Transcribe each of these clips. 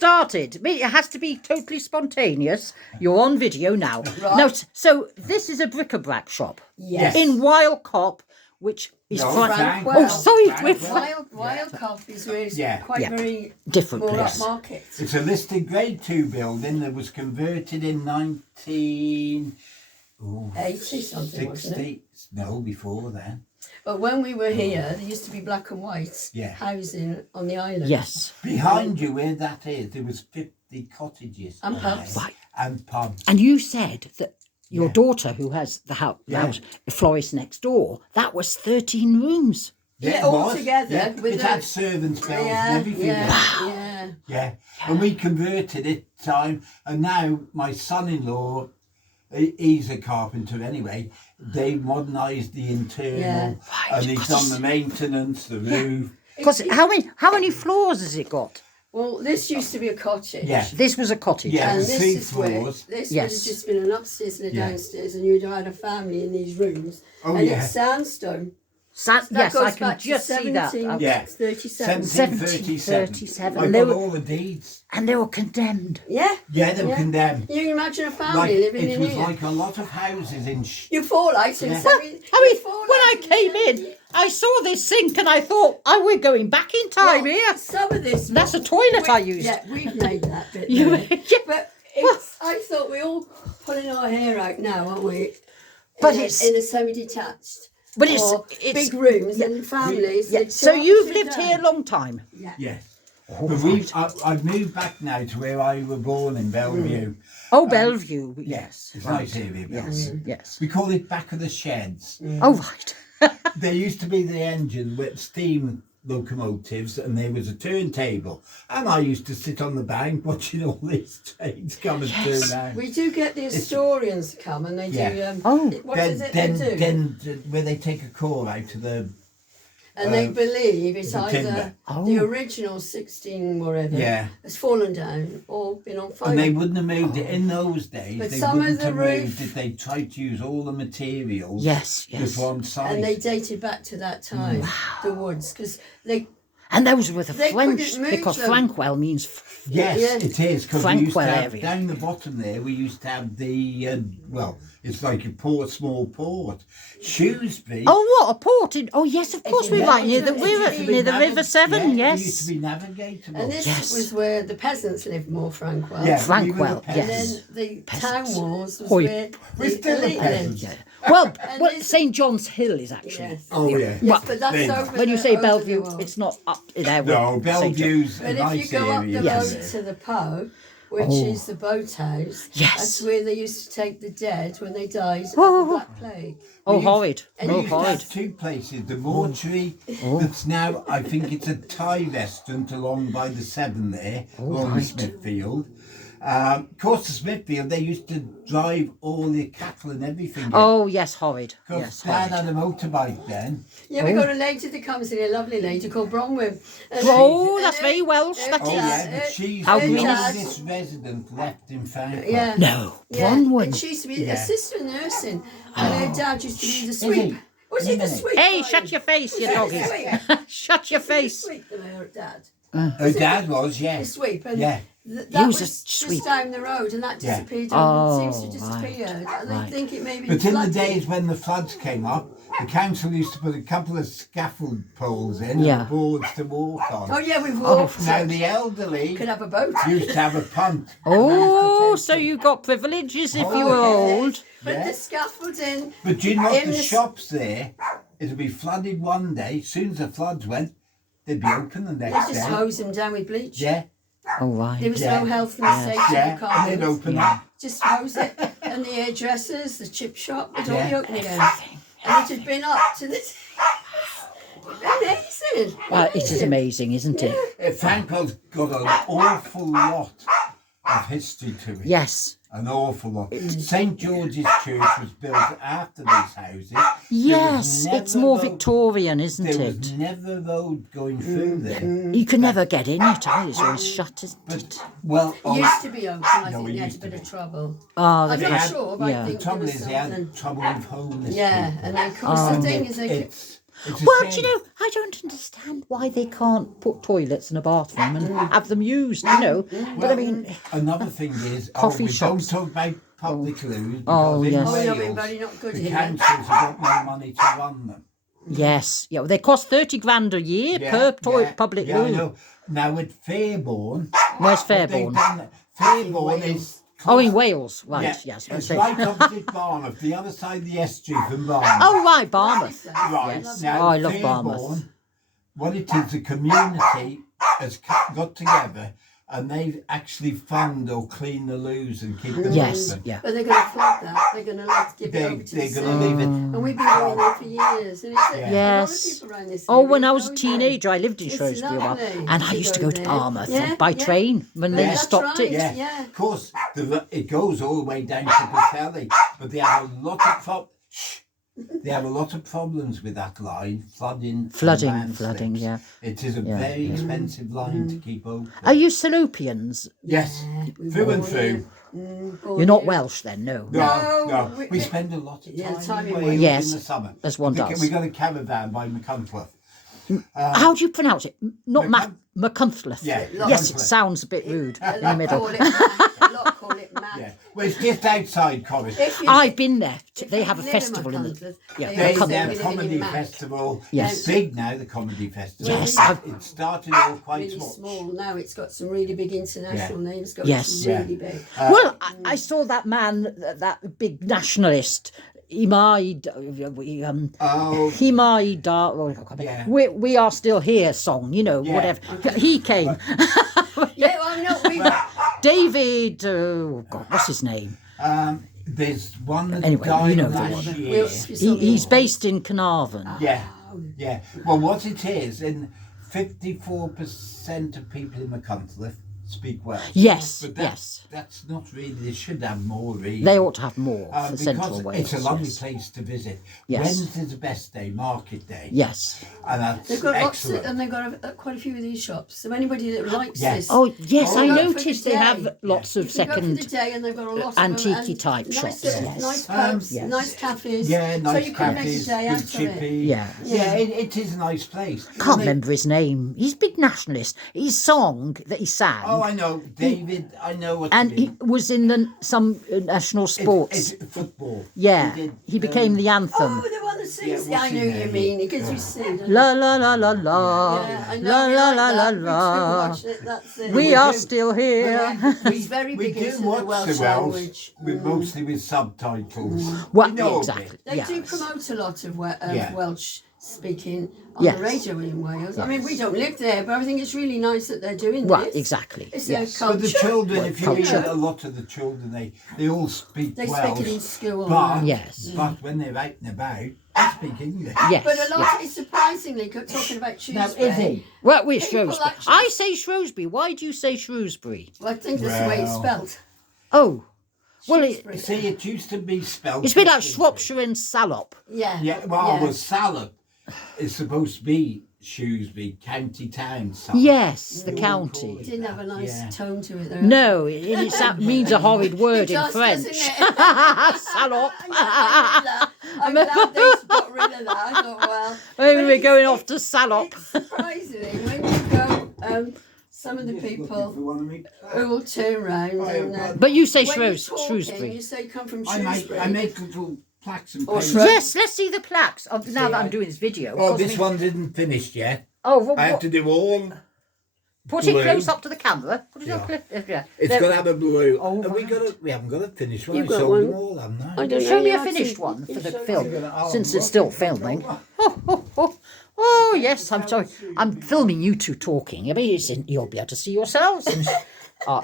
started. It has to be totally spontaneous. You're on video now. Right. Now, so this is a bric-a-brac shop. Yes. In Wildcop, which is Frankwell. Oh, sorry, Wild Cop is where it's Yeah. quite very different more place. upmarket. It's a listed Grade 2 building that was converted in 80 something, wasn't it? No, before then. But when we were here, there used to be black and white Yeah. housing on the island. Yes. Behind you, where that is, there was 50 cottages. And on pubs. there. Right. And pubs. And you said that your Yeah. daughter, who has the house, Yeah. the florist next door, that was 13 rooms. Yeah, it all was. together Yeah. with It the- had servants' bells and Yeah, everything. yeah, Yeah. And we converted it time, and now my son-in-law, he's a carpenter anyway. They modernised the internal, Yeah. Right, and he's 'cause done the maintenance, the roof. Because how many floors has it got? Well, this used to be a cottage. Yeah. This was a cottage. Yeah. And It was this 3 is where floors. this Yes. would have just been an upstairs and a Yeah. downstairs, and you'd have had a family in these rooms. Oh, and yeah. it's sandstone. That That yes, I goes can back to just see that. 1737. 1737. I've And they got were- all the deeds. And they were condemned. Yeah. Yeah, they were Yeah. condemned. You can imagine a family Like, living it in was here. like a lot of houses in... You fall out and Yeah. I mean, when I came in, I saw this sink and I thought, oh, we're going back in time here. Some of this. That's a toilet I used. Yeah, we've made that bit. You- there. yeah. But it's, I thought we're all pulling our hair out now, aren't we? But in it's- in a semi-detached. But it's or it's big rooms and families. yeah. with So two you've opposite lived here a long time. Yeah. Yes. Oh, But right. I've moved back now to where I was born in Bellevue. Oh, Bellevue. Yes. It's Right. nice area, Yes. Bellevue. Yes. We call it back of the sheds. Oh, right. There used to be the engine with steam locomotives, and there was a turntable, and I used to sit on the bank watching all these trains come and turn out. We do get the historians to come and they do. Yeah. Oh. What is it they do? Then where they take a core out to the And they believe it's the either timber. the Oh. original 16 whatever Yeah. has fallen down or been on fire. and they wouldn't have moved it in those days. But They some of wouldn't the have roof- moved it. They tried to use all the materials. Yes. Just Yes. one side. And they dated back to that time, the woods, because they. And those were the They French, couldn't move because them. Frankwell means Yes, Yeah. it is, because we used to Frankwell have, area. down the bottom there, we used to have the, well, it's like a small port. Shrewsbury. Oh, what a port! Oh, yes, of course we're Yeah, right near the it's river, used to near the River Severn. Yeah, it used Yes. to be navigable. And this Yes. was where the peasants lived more, Frankwell. Yeah, Frankwell, we were the And yes. then the Peasants. town walls was Hoi. where We're the still the elite peasants. lived. Yeah. Well, And well, this- St John's Hill is actually. Yes. Oh, yeah. Yes, Well, but that's then- over When you the- say over the Bellevue, wall. it's not up there. No, with St. Bellevue's a But if nice you go up the area. Yes. road to the Poe, which Oh. is the boathouse, Yes. that's where they used to take the dead when they died Oh. of the Black Plague. Oh, horrid! and We Oh, used to horrid! have two places, the mortuary, that's now, I think it's a Thai restaurant along by the Severn there, along right. Smithfield. Of course, the Smithfield, they used to drive all the cattle and everything. Oh, yes, horrid! Because Yes, Dad horrid! had a motorbike then. Yeah, we got a lady that comes in, a lovely lady called Bronwyn. And Oh, and that's her- very Welsh. her That Oh is. dad- yeah, but she's How the green is- oldest resident left in Frankwell. Yeah. No, Yeah, Bronwyn. and she used to be Yeah. a sister in nursing, and her dad used to be the sweep. he? Was he the Isn't he? sweep? Hey, shut your face, you doggy! Shut your The face! sweep, her dad. Her dad was, The yes. sweep, and Yeah. that was was a just sweep. down the road, and that Yeah. disappeared. Oh, Seems to have disappeared. And right. they think it may be. But in the flooded. days when the floods came up, the council used to put a couple of scaffold poles in Yeah. and boards to walk on. Oh yeah, we've walked. Now the elderly Could have a boat. used to have a punt. Oh, so you got privileges if you were Oh, old. But Yeah. the scaffolding. But do you know what, In the the- shops there, it'd be flooded one day, as soon as the floods went, they'd be open the They next just day. hose them down with bleach. Yeah, Oh, right. There was Yeah. no health and safety yeah, and they'd requirements. open up. Just hose it. And the hairdressers, the chip shop, they'd all be Yeah. open again. And it had been up to this. Amazing. Well, it is amazing, isn't it? Frankwell's got an awful lot of history to it. Yes. An awful lot. St George's Church was built after these houses. Yes, There was it's never more road- Victorian, isn't There it? was never a road going through there. You can never get in it either, it's always shut, isn't it? Well, It oh, used to be open. I No, think it they had a used to bit of be. trouble. Oh, I'm the- not had- sure, but yeah. I the think trouble there is was they had something. trouble with homeless Yeah, people. and then of course the thing is they could, It's It's a Well, do shame. you know, I don't understand why they can't put toilets in a bathroom and have them used, you know. But I mean, another thing is, Coffee we shops. don't talk about public loos because Oh, in yes. Oh, Wales, no, we're very not good the here. councils have got no money to run them. yes, yeah, well, they cost 30 grand a year per public yeah, I loo. know. Now at Fairborn, Where's what they've Fairborn? done- Fairborn is Oh, in Wales, right? yeah, Yes, it's okay. right opposite Barmouth, the other side of the estuary from Barmouth. Oh, right, Barmouth. Right. Yes. Now, Oh, I love Fairborn, Barmouth. what it is, the community has got together and they've actually fund or clean the loos and keep them Yes, open. yeah. But they're going to flood that. They're going to give it over to They're the going sea. to leave it. And we've been going there for years. And it's a lot of Yes. people around this Oh, area when I was a go there. teenager, I lived in It's Shrewsbury a while, lovely and I used to go to there. Barmouth Yeah, by yeah. train when they That's stopped right. it. Yeah. Yeah. Of course, it goes all the way down to Pwllheli, but they have a lot of they have a lot of problems with that line, flooding. Flooding, and landslips. yeah. It is a very expensive line to keep open. Are you Salopians? Yes, through and through. You're not Welsh then, no. No. we- We spend a lot of Yeah, time, time in in Wales Wales. Yes, in the summer. as one does. We got a caravan by McCuntleth. How do you pronounce it? Not McCuntleth. Yeah, Yes, it McCuntleth. sounds a bit rude A in the lot middle. call it mad. A lot call it mad. Yeah, well, it's just outside Corris. If you- I've been there. if They you have a live festival in the. Machynlleth, Yeah, they They always have say a we're living comedy in Mac. festival. Yes. It's big now, the comedy festival. Yes, It started all quite Really small. small. Now it's got some really big international names. Got Yes. some really big. Well, I saw that man, that big nationalist. He might, Oh, he might, Yeah. we are still here song, you know, Yeah. whatever. He came. Yeah, well, no, we. David, oh God, what's his name? there's one that Anyway, died you know the last one. year. He's based in Carnarvon. Yeah. Well, what it is, in 54% of people in Machynlleth speak Welsh. Yes, But yes. That's not really. They should have more. Really. They ought to have more for because Central Wales. it's a lovely yes. place to visit. Yes. Wednesday's the best day, market day. Yes. And that's They've got excellent. and they've got quite a few of these shops. So anybody that likes Yes. this. Oh, yes, Oh, I go for the noticed they day. have lots of You can go for second. the day and they've got a lot of antique-y them, and type nice shops, little- yes. Nice pubs, yes. nice cafes. Yeah, nice so you can make a cafes, day out good of chippy. it. Yeah. Yeah, it is a nice place. Can't And they- remember his name. He's a big nationalist. His song that he sang. Oh, I know, David. I know what and you he mean. was in some national sports. It's football. Yeah, did, he became the anthem. Oh, the one that sings. Yeah, I what's know his you name? mean. It gives you sing. La la la la la, Yeah, I know. la we la like la la that. la. We do watch it. That's it. We We are do. still here. Yeah. He's very We big into do the watch Welsh the Welsh, language. with mostly with subtitles. Well, We know a exactly. bit. They Yeah. do promote a lot of Yeah. Welsh speaking on Yes. the radio in Wales. I mean, we don't live there, but I think it's really nice that they're doing Right, this. exactly. It's Yes. their But the culture. children, if you read culture. a lot of the children, they all speak They Welsh. speak it in school. But, Yes. but when they're out and about, they speak English. Yes. But a lot, yes. it's surprisingly, talking about Now, Shrewsbury. is he? Well, we're People Shrewsbury. actually- I say Shrewsbury. Why do you say Shrewsbury? Well, I think that's the way it's Well. spelled. Oh, well, Shrewsbury. See, it used to be spelled. it's a bit like differently. Shropshire and Salop. Yeah. Yeah, well, Salop is supposed to be Shrewsbury, county town. Salop. Yes, the We all county. call It didn't have a nice Yeah. tone to it, though. No, it means a horrid word It in does, French. doesn't it? Salop. I'm glad they got rid of that. I thought, well. Maybe but we're it's- going off to Salop. It's surprisingly, when you go, some of the Just looking people for one of me. who will turn round and. But you say when you're Shrewsbury. You say you come from I Shrewsbury. make little plaques and Or paintings. Yes, let's see the plaques. Oh, now that I'm I- doing this video. Oh, Because, I this mean- one didn't finish yet. Oh, what, I have to do all. put it blue. close up to the camera. Put it Yeah. up. Yeah. It's There- got to have a blue. Oh, Have we right. got a? We haven't got a finished one. You've I got sold one. them all, haven't I? I don't Show know, me you a have finished to- one for you the show me. film, Oh, since what? it's still filming. Oh, yes, I'm sorry. I'm filming you two talking. I mean, you'll be able to see yourselves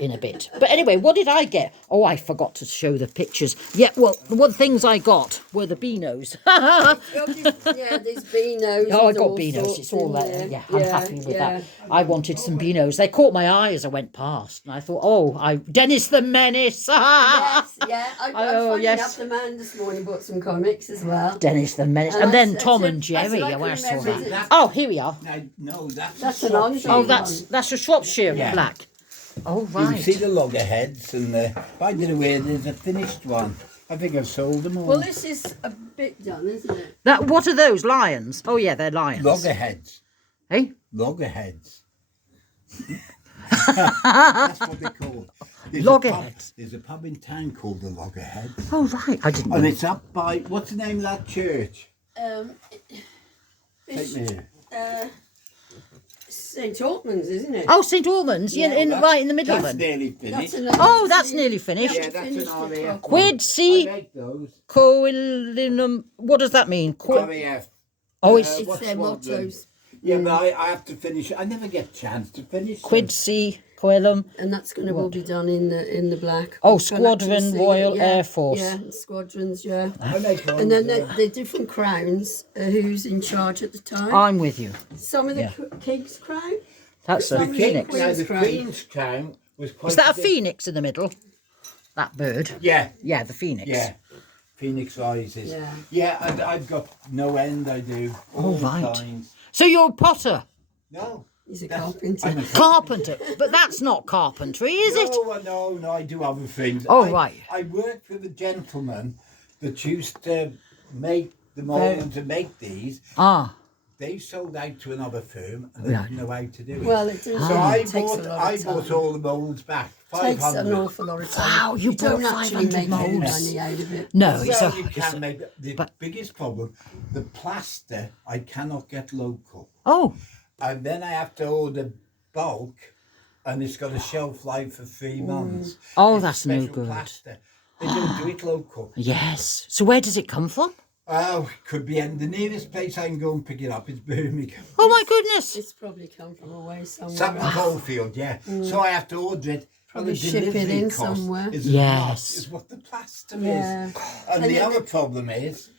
in a bit. But anyway, what did I get? Oh, I forgot to show the pictures. Yeah, well, the things I got were the Beanos. Yeah, there's Beanos. Oh, I there's got all Beanos. sorts It's all in there. Yeah, I'm happy with yeah. that. I wanted some Beanos. They caught my eye as I went past, and I thought, Dennis the Menace. Yes, yeah. I Oh, funny yes. enough, the man this morning bought some comics as well. Dennis the Menace, And and I then said- Tom I and said- I Jerry. said I When I couldn't saw remember that. it. Oh, here we are. No, that's That's a an Shropshire on- Oh, one. that's a Shropshire Yeah. black. Oh, You can see right. the loggerheads and the. By the way, there's a finished one. I think I've sold them all. Well, this is a bit done, isn't it? What are those, lions? Oh yeah, they're lions. Loggerheads. Hey? Loggerheads. That's what they're called. Loggerheads. There's a pub in town called the Loggerhead. Oh right, I didn't know. And it's up by, what's the name of that church? Take me here. St Albans, isn't it? Oh, St Albans, yeah, right in the middle of That's it. nearly finished. Oh, that's nearly finished. Yeah, that's an RAF. Quid si I make those. coelinum. What does that mean? RAF. Oh, it's It's What's their one of them? mottos. Yeah, but I have to finish. I never get a chance to finish. quid si coelum. And that's going to all be done in the black. Oh, You can't actually Squadron see Royal it. Air Force. Yeah, squadrons, yeah. I make one. And then the different crowns, who's in charge at the time. I'm with you. Some of the King's crown. That's a Some of the phoenix. Now, the Crown. Queen's crown was quite. Is that a phoenix in the middle? That bird. Yeah, Yeah, the phoenix. yeah. Phoenix rises. Yeah. Yeah, and I've got no end. I do. All right. kinds. So you're a potter, No. He's a That's- carpenter. I'm a carpenter, but that's not carpentry, is it? No, I do other things. Oh, right. I worked with a gentleman that used to make the moulds and make these. Ah, They sold out to another firm and they Right. didn't know how to do it. Well, it does. so I Takes a bought, lot of I time. bought all the moulds back. Takes 500. an awful lot of time. Wow, you don't bought actually 500 make any moulds. money out of it. no, it's So a, you it's can a- make the but- biggest problem. The plaster I cannot get local, oh, and then I have to order bulk, and it's got a shelf life for 3 months. Oh, It's that's no special good. Plaster. They don't do it local. yes. So where does it come from? Oh, it could be, and the nearest place I can go and pick it up is Birmingham. Oh my goodness. It's probably come from away somewhere. Sutton else. Coldfield, yeah. So I have to order it. Probably the ship it delivery in cost somewhere. Is Yes. as much as what the plaster Yeah. is. And the then other problem is,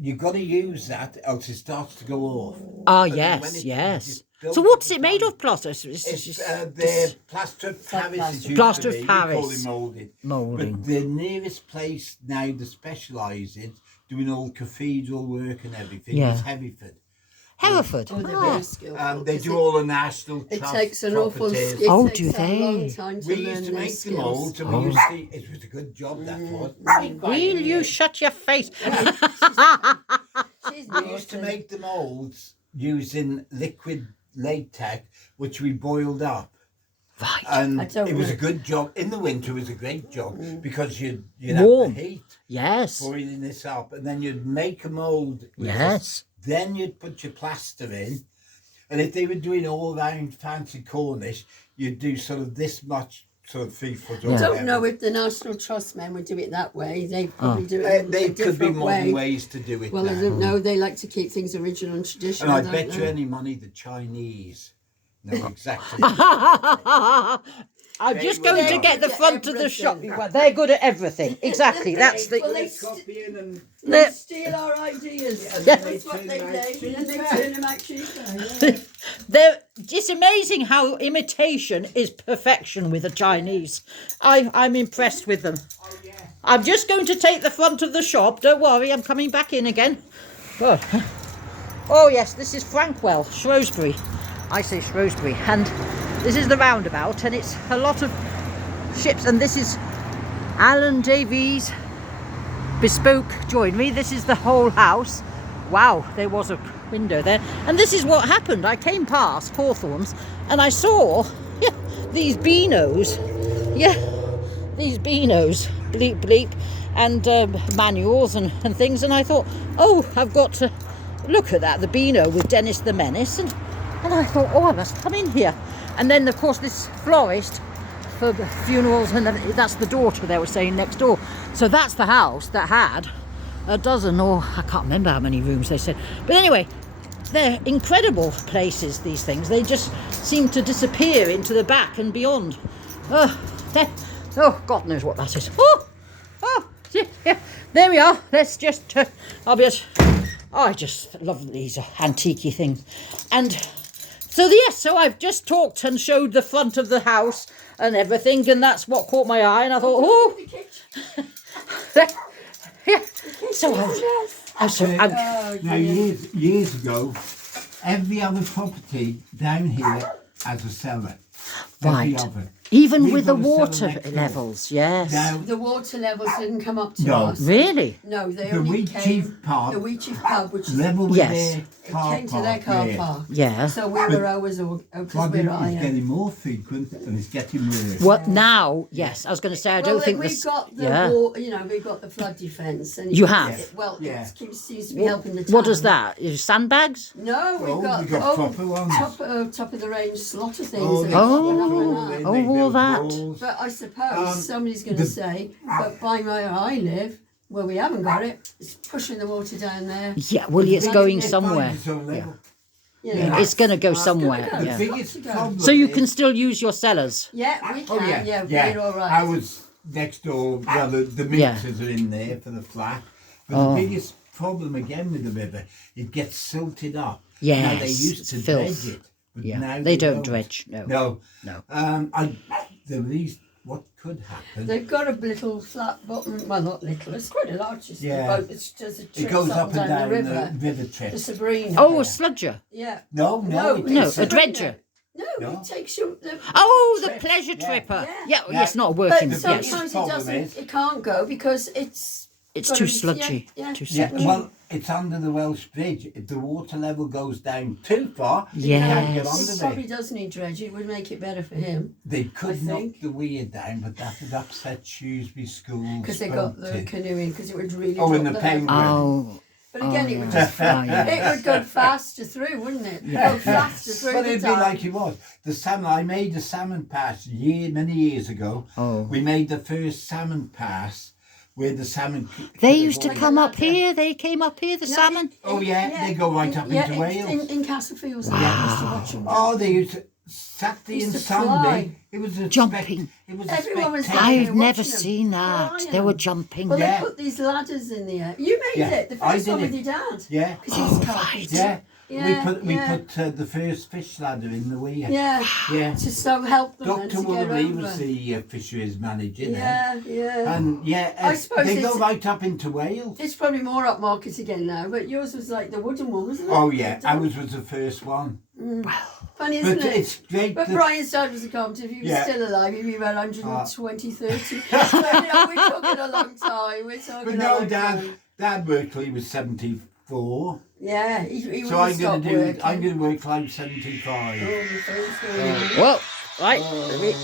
you've got to use that, else it starts to go off. Ah, And then when yes, it- yes. it's built So what's up it made time- of, plaster? It's It's just the plaster of Paris. plaster. It used Plaster to of be. Paris. We call it moulded. moulding. But the nearest place now that specialises doing all cathedral work and everything Yeah. is Heavyford. Hereford. Oh, they're Ah. very skillful. They do all the national It trust takes an awful. properties. It Oh, takes do a long they? time to We learn used to their make the skills. moulds, and we used to. It was a good job that was. Will you shut your face? She's We used to naughty. make the moulds using liquid latex, which we boiled up, Right. and I don't it was a know. good job. In the winter, it was a great job because you'd have Warm. the heat Yes. boiling this up, and then you'd make a mould. with Yes. it. Then you'd put your plaster in, and if they were doing all round fancy Cornish, you'd do sort of this much, sort of 3 foot. Yeah. I or don't whatever. know if the National Trust men would do it that way. They probably do it in They a could be different modern way. ways to do it Well, I now. don't know. They like to keep things original and traditional. And I don't bet they? you any money the Chinese know exactly. I'm They just will going to know. get the They're front of the shop. everything. Well, they're good at everything. Exactly. That's Well, the. they Copying and They steal our ideas. and Yeah. then they That's what turn they them do. out And they cheaper. turn them out cheaper. Yeah. They're, it's amazing how imitation is perfection with the Chinese. I'm impressed with them. I'm just going to take the front of the shop. Don't worry, I'm coming back in again. Good. Oh yes, this is Frankwell, Shrewsbury. I say Shrewsbury, and this is the roundabout, and it's a lot of ships. And this is Alan Davies Bespoke Joinery. This is the whole house. Wow, there was a window there. And this is what happened. I came past Cawthornes and I saw these beanos. Yeah, these beanos. Bleep, bleep. And manuals and things. And I thought, oh, I've got to look at that. The beano with Dennis the Menace. And I thought, oh, I must come in here. And then, of course, this florist for the funerals, and that's the daughter they were saying next door. So that's the house that had a dozen, or I can't remember how many rooms they said. But anyway, they're incredible places, these things. They just seem to disappear into the back and beyond. Oh, God knows what that is. Oh, yeah. There we are. Let's just, I just love these antique things. And so I've just talked and showed the front of the house and everything, and that's what caught my eye, and I thought, oh, yeah. So I'm Now, years ago, every other property down here has a cellar. Every Right. other. Even We've with the got a cellar water next door. levels, yes. Now, The water levels didn't come up to No. us. Really? No, they the only Wheat came. Chief pub, The Wheat Chief pub, which is level with Yes. their it car came to their park car there. park. Yeah. So we were always because Flooding we're is higher. getting more frequent and it's getting worse. Well, now, yes. I was going to say, I don't think we've this. got the Yeah. we've got the flood defence. And You it- have? Yeah. it seems to be helping the town. What does that? Is sandbags? No, Oh, we've got, we got proper ones. top of the range slaughter things. Oh, and they- Oh. stuff like oh, that. they- Oh, they all build that. walls. But I suppose somebody's going to the- say, but by where I live, where we haven't got it, it's pushing the water down there. Yeah, well, it's They going find somewhere. Find its own level. You know, Yeah. It's going to go it's somewhere. gonna go. The Yeah. biggest Yeah. problem So you is- can still use your cellars. Yeah, we Oh can. yeah, We're all right. I was next door. Well, the Yeah. mixers are in there for the flat. But Oh. the biggest problem again with the river, it gets silted up. Now Yes, they used it's to filth. dredge it, but Yeah, now they don't dredge. No. No, No. the least what could happen. They've got a little flat bottom. Well, not little. It's quite a large. It's Yeah. the boat that does a trip It goes up and down the river. the river trip. The Sabrina. Oh, a sludger. Yeah. No, No, it No, takes a dredger. No, No. it takes you. Oh, the Trip. pleasure Yeah. tripper. Yeah. Yeah, Yeah. it's not But working. the Yes. biggest sometimes it problem doesn't. is- It can't go because it's It's too gotta be- sludgy. Yeah, Too Yeah, sludgy. well, it's under the Welsh Bridge. If the water level goes down too far, you Yes. can't get It under probably there. does need dredge. It would make it better for him They could knock think. the weir down, but that would upset Shrewsbury Schools. because they got the canoeing because it would really. Oh, and drop the the penguin. Oh, But again, Oh, it would yeah. just Oh, yeah. it would go faster through, wouldn't it? Go faster through But the it'd be dam. like it was. The salmon, I made a salmon pass many years ago. Oh. We made the first salmon pass where the salmon. they used to Like come a up ladder. here. They came up here, the salmon. Oh, yeah, they go right up into Wales. In Castlefields, I used to watch them. Oh, they used to, Saturday Used and to Sunday. fly. It was a Jumping. It was Everyone a was spectacle. there. I've watching never them. seen that. Flying They were them. jumping. Well, Yeah. they put these ladders in the air. You made Yeah, it, the I first did one with it. your dad. Yeah. Because he was carpenter. Yeah. Yeah, we yeah. put the first fish ladder in the weir. Yeah. Yeah. To so help them then Dr. to get Woolery over. was the fisheries manager then. Yeah, yeah. And yeah, I suppose they go it's- right up into Wales. It's probably more upmarket again now, but yours was like the wooden one, wasn't it? Oh yeah, ours was the first one. Funny, isn't But it? it's great But that- Brian's dad was a carpenter. If he was Yeah. still alive, he'd be about 120, 30. But, you know, we're talking a long time. We're talking But a no, long Dad, time. Dad worked till he was 74. Yeah, he So wouldn't stop working. I'm gonna work till I'm 75. Oh, the phone's going. Well, right.